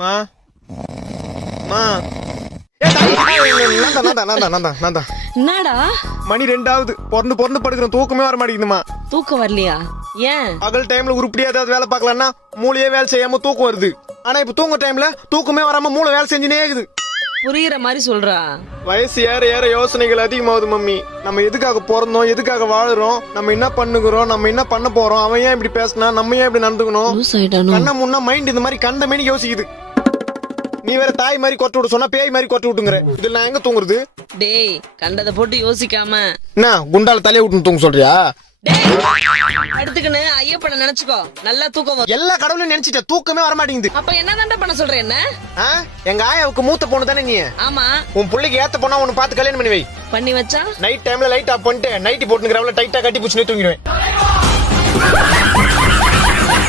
மா மா என்னடா மணி 2 பொறந்து படுக்கிறேன், தூக்கமே வர மாட்டேங்குதுமா. தூக்கம் வரலையா? ஏன்? பகல் டைம்ல உருப்படியா ஏதாவது வேலை பார்க்கலாம்னா மூளையே வேலை செய்யாம தூக்கம் வருது. ஆனா இப்ப தூங்க டைம்ல தூக்கமே வராம மூளை வேலை செஞ்சுனே இருக்குது. புரியுற மாதிரி சொல்றா. வயசு ஏற ஏற யோசனைகள் அதிகமாகுது மம்மி. நம்ம எதுக்காக பிறந்தோம், எதுக்காக வாழுறோம், நம்ம என்ன பண்ணுகிறோம், நம்ம என்ன பண்ண போறோம், அவன் ஏன் இப்படி பேசினா, நம்ம ஏன் இப்படி நடந்துக்கணும், கண்ண முன்னா மைண்ட் இந்த மாதிரி கண்ட மேனி யோசிக்குது. நீ வேற தாய் மாதிரி கொட்ட விட்டு சொன்னா பேய் மாதிரி கொட்ட விட்டுங்கிற. இதுல நான் எங்க தூங்குறது? டேய், கண்டதை போட்டு யோசிக்காம என்ன குண்டால தலைய விட்டு தூங்க சொல்றியா? அடுத்துக்குன்னு ஐயப்பனை நினைச்சுக்கோ, நல்லா தூக்கம் வரும். எல்லா கடவுளையும் நினைச்சிட்ட, தூக்கமே வர மாட்டேங்குது. அப்ப என்ன பண்ண சொல்ற? என்ன எங்க ஆயாவுக்கு மூத்த பொண்ணு தானே நீ? ஆமா. உன் பிள்ளைக்கு ஏத்த பொண்ணா உன்னை பார்த்து கல்யாணம் பண்ணி வை. பண்ணி வச்சா நைட் டைம்ல லைட் ஆஃப் பண்ணிட்டு நைட்டி போட்டுக்கிறவள டைட்டா கட்டி புடிச்சுனே தூங்கிடுவேன்.